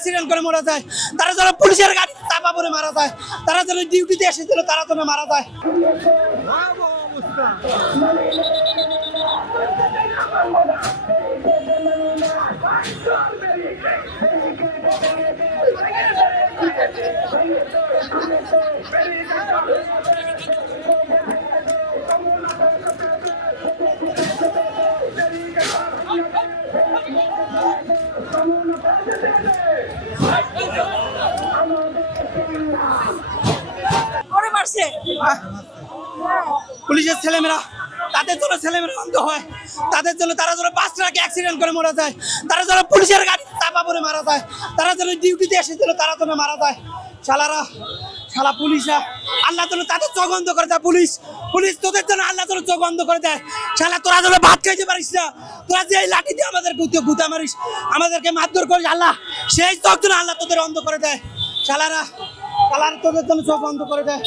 Accident করে মারা যায়। তারা যেন পুলিশের গাড়ি চাপা পড়ে মারা যায়। তারা যেন ডিউটিতে এসেছিল তারা যেন মারা যায়। করে মারছে পুলিশের ছেলেমেয়েরা, তাদের জন্য ছেলেমেয়েরা অন্ধ হয়। তাদের জন্য তারা যেন বাস ট্রাকে অ্যাক্সিডেন্ট করে মারা যায়। তারা যেন পুলিশের গাড়ি চাপা পরে মারা যায়। তারা যেন ডিউটিতে এসেছিল তারা যেন মারা যায়। শালারা শালা পুলিশরা আল্লাহ তোর তাদের চোখ করে দেয় পুলিশ। পুলিশ তোদের জন্য আল্লাহ তোর চোখ করে দেয় শালা তোরা যেন ভাত খাইতে পারিস না। তোরা যে লাঠি দিয়ে আমাদের গুতে মারিস, আমাদেরকে মারধর করিস, আল্লাহ। সেই চোখ যেন আল্লাহ তোদের অন্ধ করে দেয় শালারা শালারা তোদের জন্য চোখ বন্ধ করে দেয়